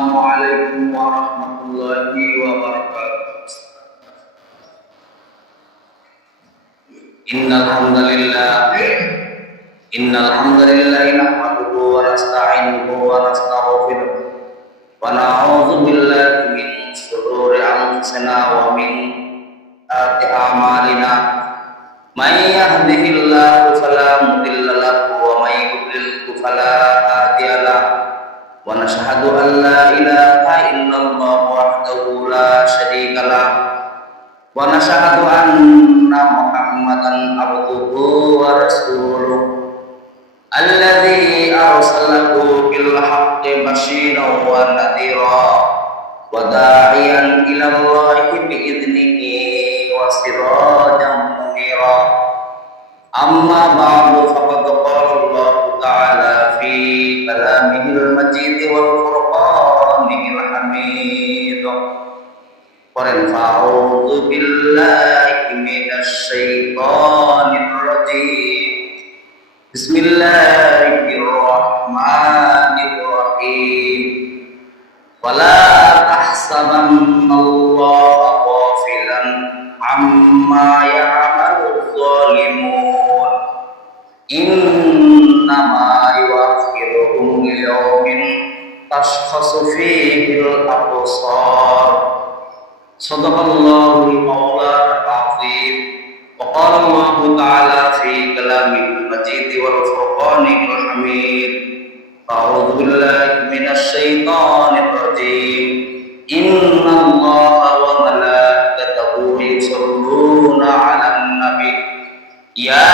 السلام عليكم ورحمة الله وبركاته. إن الحمد لله نحمده ونستعينه ونستغفره ونعوذ بالله من شرور أنفسنا ومن سيئات أعمالنا. من يهده الله فلا مضل له ومن يضلل فلا هادي له. ونشهد أن لا إله إلا الله وحده لا شريك له ونشهد أن محمدا عبده ورسوله الذي أرسله بالحق بشيرا ونذيرا وداعيا إلى الله بإذنه وسراجا منيرا. أما بعد فقد قال الله تعالى في كلامه المجيد والفرقانه الحميد. فأعوذ بالله من الشيطان الرجيم. بسم الله الرحمن الرحيم. ولا تحسبن الله غافلا عما يعمل الظالمون إنما يؤخرهم ليوم تشخص فيه الأبصار. صدق الله المولانا العظيم. وقال الله تعالى في كلامه المجيد والفرقانه الحميد. أعوذ بالله من الشيطان الرجيم. إن الله وملائكته يصلون على النبي يا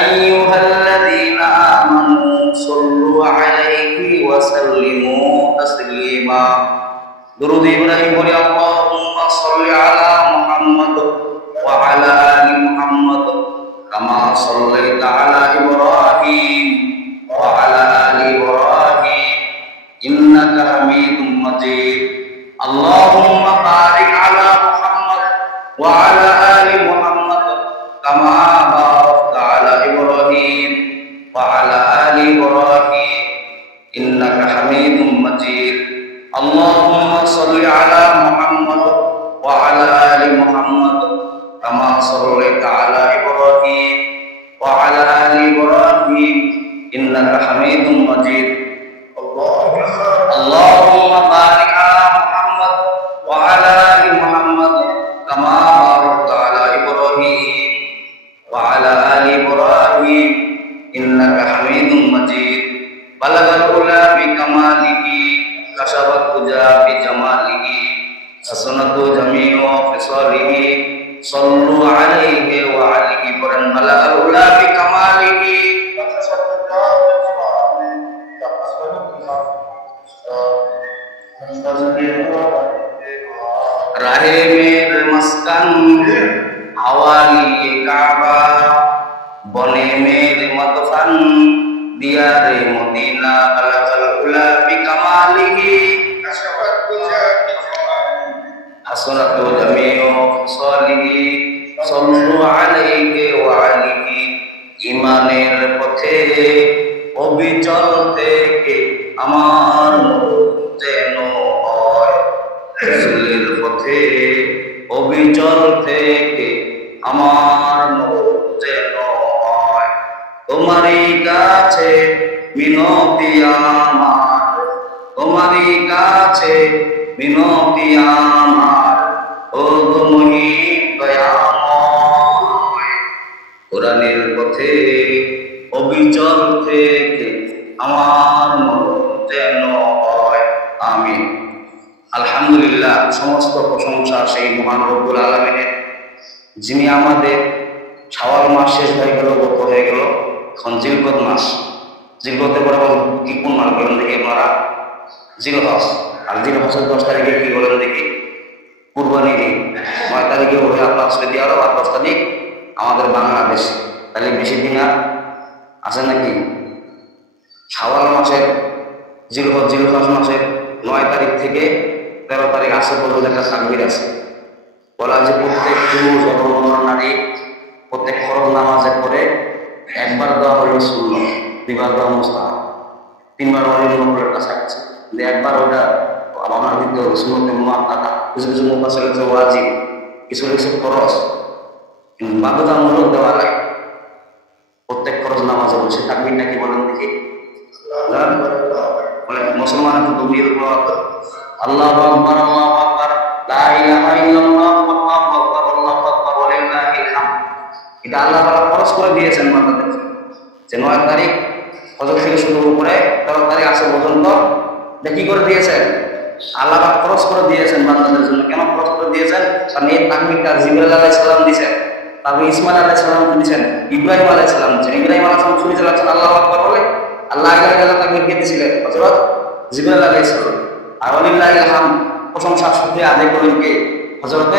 أيها الذين آمنوا صلوا عليه وسلموا تسليما. درود إبراهيم اللهم صل على محمد وعلى آل محمد كما صليت على إبراهيم وعلى آل إبراهيم إنك حميد مجيد. اللهم بارك على محمد وعلى آل محمد كما باركت على إبراهيم وعلى آل إبراهيم إنك حميد مجيد. اللهم صل على محمد وعلى آل محمد كما صليت على إبراهيم وعلى آل إبراهيم إنك حميد مجيد. اللهم بارك على محمد وعلى آل محمد كما باركت على إبراهيم وعلى آل إبراهيم إنك حميد مجيد. بلغ العلا بكماله كشف الدجى بجماله حسنت جميع خصاله صلوا عليه وعليه برن. بلغ العلا بكماله राहे मेरे मस्कन हवाली काबा बने मेरे मदफन दियारे मदीना. बलगल उला बिकमालिही हसनतु जमीउ खसालिही सल्लु अलैहि व आलिही. ইমানের পথে অবিচল থেকে আমার যেন হয়, রাসূলের পথে অবিচল থেকে আমার যেন হয়। তোমারই কাছে মিনতি আমার, তোমারই কাছে মিনতি আমার, ও গো মুহিব দয়াময়। কোরআনের পথে অবিচল থেকে আমার যেন হয়। আমিন। আলহামদুলিল্লাহ, সমস্ত প্রশংসা সেই মহান রব্বুল আলামিনের, যিনি আমাদের শাওয়াল মাস শেষ হয়ে গেল, গত হয়ে গেল, এখন জিলকদ মাস। জিলকদের পরে কি কোন মাস বলেন দেখি আপনারা? জিলহজ। আর জিলহজের 10 তারিখে কি বলেন দেখি? কুরবানি ঈদ। 9 তারিখে হবে আপনার সৌদি আরব, আর 10 তারিখ আমাদের বাংলাদেশ। তাহলে বেশি দিন আর আছে নাকি? শাওয়াল মাসের জিলহজ মাসের 9 তারিখ থেকে 13 তারিখ আসে পর্যন্ত একটা তাকবীর আছে। বলা যে প্রত্যেক পুরুষ এবং নারী প্রত্যেক ফরজ নামাজের পরে একবার দেওয়া হলো সুন্নাত, দুইবার দেওয়া মুস্তাহাব, তিনবার ওয়াজিব নফলের কাছে আছে। একবার ওটা আমরা দিতে হবে সুন্নতে মুআক্কাদা, কিছু কিছু মুফাসসির হচ্ছে ওয়াজিব, কিছু কিছু ফরজ, কিন্তু বাধ্যতামূলক দেওয়া নাই। প্রত্যেক ফরজ নামাজে বসে তাকবীরটা কি বলেন দেখি? বলে মুসলমান কিন্তু গম্ভীর আল্লাহু আকবার, আল্লাহু আকবার, লা ইলাহা ইল্লাল্লাহ, আল্লাহু আকবার, আল্লাহু আকবার, ওয়া লিল্লাহিল হামদ। এটা আল্লাহ তাআলা ফরজ করে দিয়েছেন বান্দাদের জন্য, যে 9 তারিখ ফজর থেকে শুরু করে 13 তারিখ আসর পর্যন্ত কি করে দিয়েছেন? আল্লাহ পাক ফরজ করে দিয়েছেন বান্দাদের জন্য। কেন ফরজ করে দিয়েছেন? কারণ এই তাকবীরটা জিবরাইল আলাইহিস সালাম দিয়েছেন, তারপর ইসমাইল আলাইহিস সালাম দিয়েছেন, ইব্রাহিম আলাইহিস সালাম দিয়েছেন। ইব্রাহিম আলাইহিস সালাম ছুরি চালাচ্ছেন আল্লাহু আকবার বলে, আল্লাহ আল্লাহ তাকবীর কে দিয়েছিলেন? হযরত জিবরাইল আলাইহিস সালাম। আর ওয়ালিল্লাহিল হামদ, প্রশংসা শুকরিয়া আদায় করেন কে? হযরত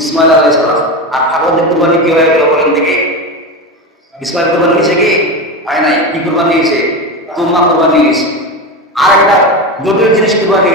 ইসমাইল আলাইহিস সালাম। আর ঠাকুরদের কুরবানি কি হয়ে গেল বলেন দেখি? ইসমাইল কুরবানি নিয়েছে কি? হয় নাই। কি কুরবানি নিয়েছে? তুম্মা কুরবানি নিয়েছে। আর একটা জটিল জিনিস কুরবানি